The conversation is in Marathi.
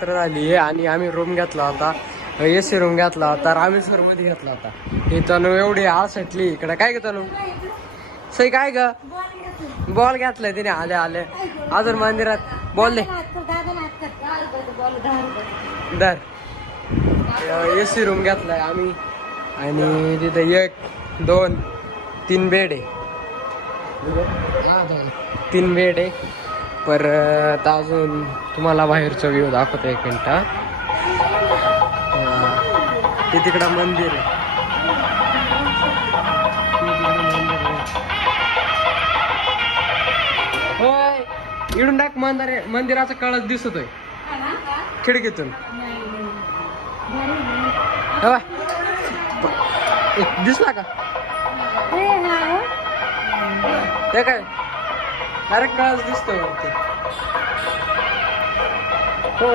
रात्र झाली आहे आणि आम्ही रूम घेतला होता, AC रूम घेतला होता, रामेश्वर मध्ये घेतला होता. हे तनु एवढी आसटली इकडे. काय ग तनु? सई काय ग? बॉल घेतलाय तिने आले आले. अजून मंदिरात बॉल दे दर. AC रूम घेतलाय आम्ही आणि तिथे 1 2 3 बेड आहे. 3 बेड आहे. परत अजून तुम्हाला बाहेरचा व्ह्यू दाखवतो 1 मिनिट. ते तिकडं मंदिर आहे. होय, इडून टाक. मंदिराचा कळस दिसतोय खिडकीतून. दिसला का ते? काय डायरेक्ट कळस दिसतोय वरती. हो.